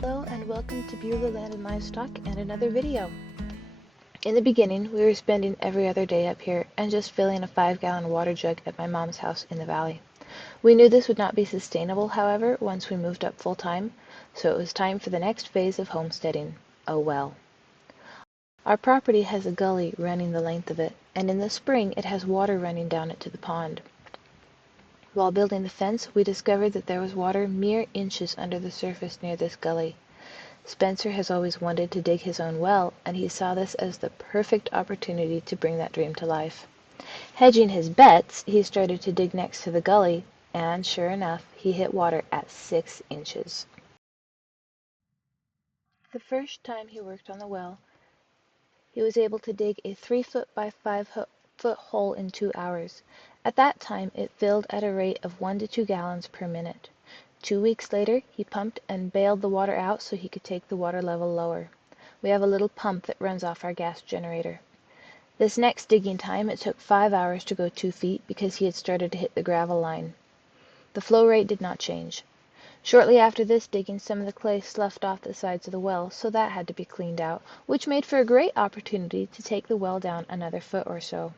Hello and welcome to Beulah Land and Livestock and another video. In the beginning, we were spending every other day up here and just filling a 5-gallon water jug at my mom's house in the valley. We knew this would not be sustainable, however, once we moved up full time, so it was time for the next phase of homesteading, a well. Our property has a gully running the length of it, and in the spring it has water running down it to the pond. While building the fence, we discovered that there was water mere inches under the surface near this gully. Spencer has always wanted to dig his own well, and he saw this as the perfect opportunity to bring that dream to life. Hedging his bets, he started to dig next to the gully, and sure enough, he hit water at 6 inches. The first time he worked on the well, he was able to dig a 3-foot by 5-foot hole in 2 hours. At that time, it filled at a rate of 1 to 2 gallons per minute. 2 weeks later, he pumped and bailed the water out so he could take the water level lower. We have a little pump that runs off our gas generator. This next digging time, it took 5 hours to go 2 feet because he had started to hit the gravel line. The flow rate did not change. Shortly after this digging, some of the clay sloughed off the sides of the well, so that had to be cleaned out, which made for a great opportunity to take the well down another foot or so.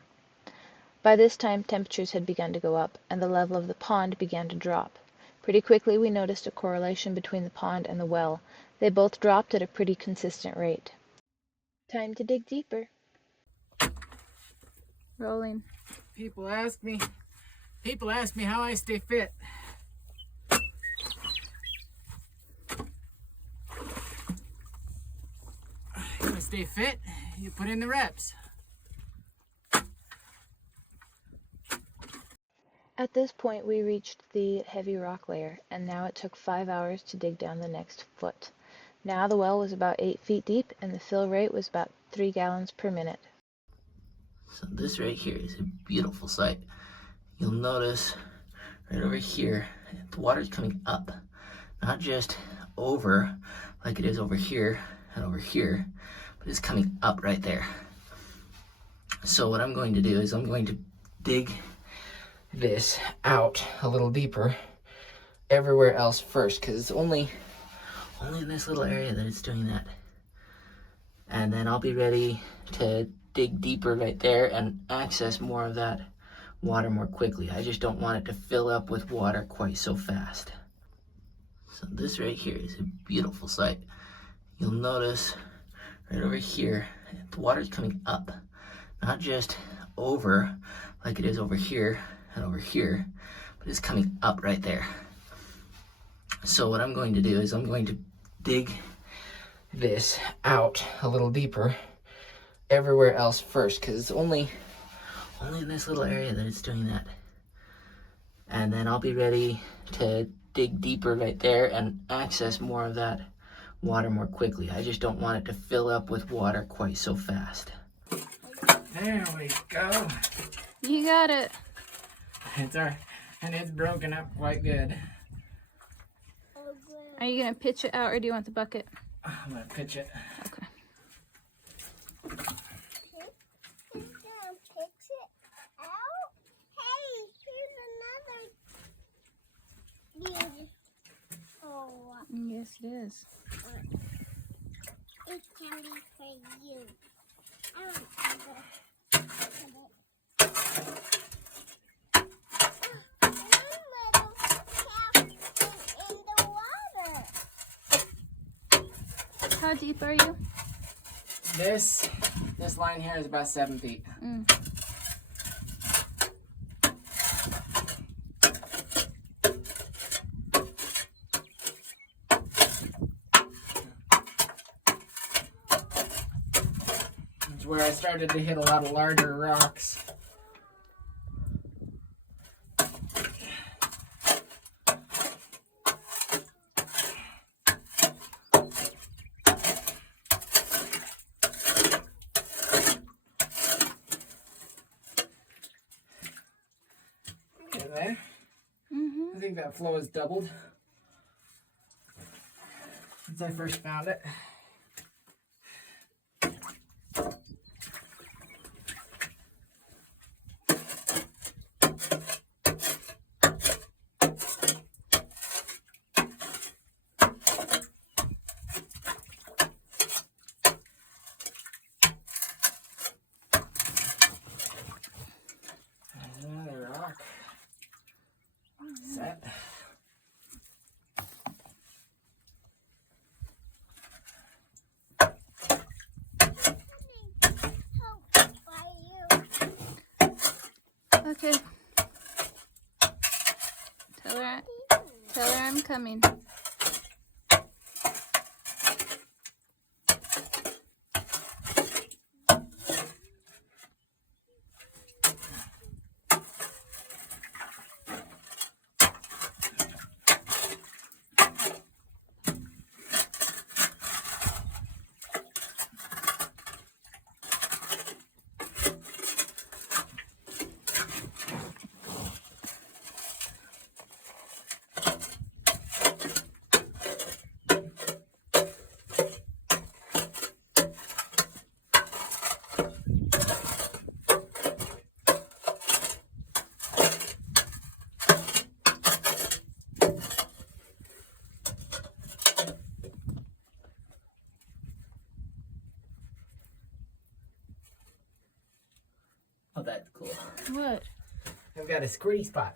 By this time, temperatures had begun to go up, and the level of the pond began to drop. Pretty quickly we noticed a correlation between the pond and the well. They both dropped at a pretty consistent rate. Time to dig deeper. Rolling. People ask me how I stay fit. You want to stay fit? You put in the reps. At this point we reached the heavy rock layer, and now it took 5 hours to dig down the next foot. Now the well was about 8 feet deep, and the fill rate was about 3 gallons per minute. So this right here is a beautiful sight. You'll notice right over here, the water's coming up, not just over like it is over here and over here, but it's coming up right there. So what I'm going to do is I'm going to dig this out a little deeper everywhere else first, because it's only in this little area that it's doing that. And then I'll be ready to dig deeper right there and access more of that water more quickly. I just don't want it to fill up with water quite so fast. So this right here is a beautiful sight. You'll notice right over here, the water's coming up, not just over like it is over here and over here, but it's coming up right there. So what I'm going to do is I'm going to dig this out a little deeper everywhere else first, because it's only in this little area that it's doing that. And then I'll be ready to dig deeper right there and access more of that water more quickly. I just don't want it to fill up with water quite so fast. There we go. You got it. And it's broken up quite good. Are you going to pitch it out, or do you want the bucket? I'm gonna pitch it. Okay. Yes, it is. It can be for you. I want How deep are you? This line here is about 7 feet. It's where I started to hit a lot of larger rocks. There. I think that flow has doubled since I first found it. Okay. Tell her I'm coming. Oh, that's cool. What? I've got a squirty spot.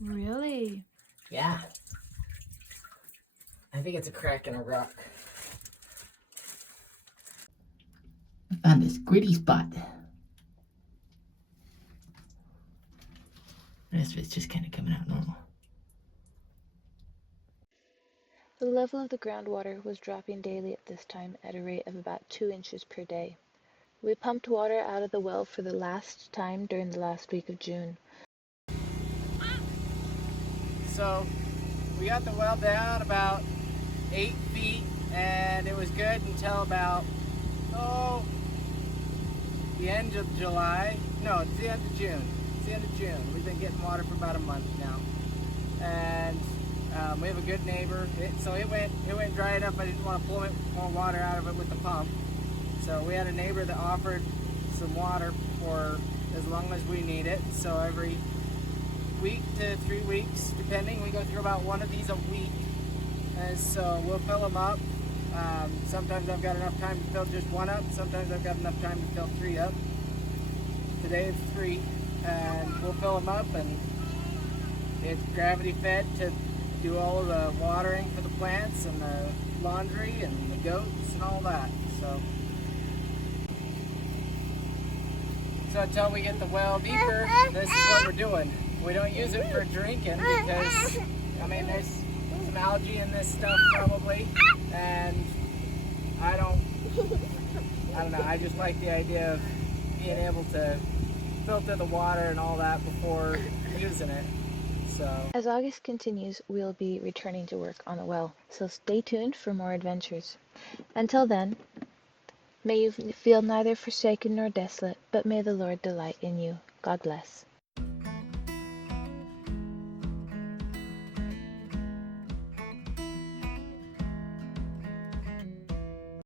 Really? Yeah. I think it's a crack in a rock. I found this gritty spot. The rest of it's just kind of coming out normal. The level of the groundwater was dropping daily at this time at a rate of about 2 inches per day. We pumped water out of the well for the last time during the last week of June. So we got the well down about 8 feet, and it was good until about, the end of July. No, it's the end of June. It's the end of June. We've been getting water for about a month now. And we have a good neighbor. It went dry enough. I didn't want to pull more water out of it with the pump. So we had a neighbor that offered some water for as long as we need it. So every week to 3 weeks, depending, we go through about one of these a week. And so we'll fill them up. Sometimes I've got enough time to fill just one up. Sometimes I've got enough time to fill 3 up. Today it's 3, and we'll fill them up, and it's gravity fed to do all of the watering for the plants and the laundry and the goats and all that. So until we get the well deeper, this is what we're doing. We don't use it for drinking because, I mean, there's some algae in this stuff probably, and I don't know, I just like the idea of being able to filter the water and all that before using it. So As August continues, we'll be returning to work on the well, so stay tuned for more adventures. Until then, may you feel neither forsaken nor desolate, but may the Lord delight in you. God bless.